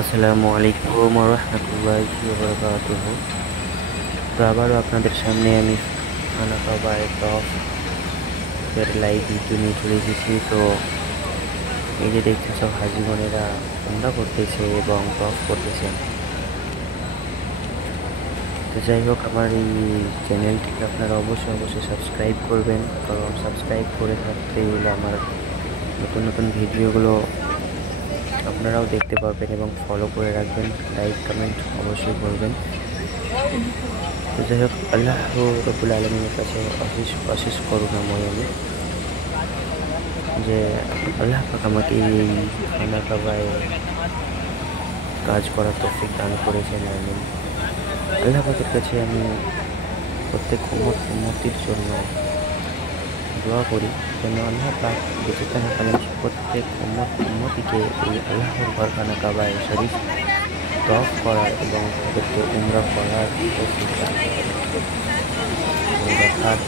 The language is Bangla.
আসসালামু আলাইকুম ওয়া রাহমাতুল্লাহি ওয়া বারাকাতুহু। তো আবারও আপনাদের সামনে আমি খানা কাবায় তওয়াফ এর লাইভ ভিডিও নিয়ে চলে এসেছি। তো এই যে দেখছেন সব হাজিগণেরা উমরা করতেছে এবং তওয়াফ করতেছে। তো যাই হোক, আমার এই চ্যানেলটিকে আপনারা অবশ্যই সাবস্ক্রাইব করবেন, কারণ সাবস্ক্রাইব করে থাকতে হলে আমার নতুন নতুন ভিডিওগুলো আপনারাও দেখতে পাবেন এবং ফলো করে রাখবেন, লাইক কমেন্ট অবশ্যই করবেন। তো যাই হোক, আল্লাহ রব্বুল আলমিনের কাছে অশেষ অশেষ করুণাময় আমি যে আল্লাহ পাক আমাকে এই খানা কাবায় কাজ করার তৌফিক দান করেছেন। আমি আল্লাহ পাকের কাছে আমি প্রত্যেক উম্মতির জন্য দোয়া করি যেন আল্লাহ পাক বেঁচে থাকাকালীন প্রত্যেক উম্মতিকে এই আল্লাহর ঘর খানা কাবায় শরীফ তওয়াফ করার এবং তাদেরকে উমরা করার তৌফিক দান করেন এবং দেখার।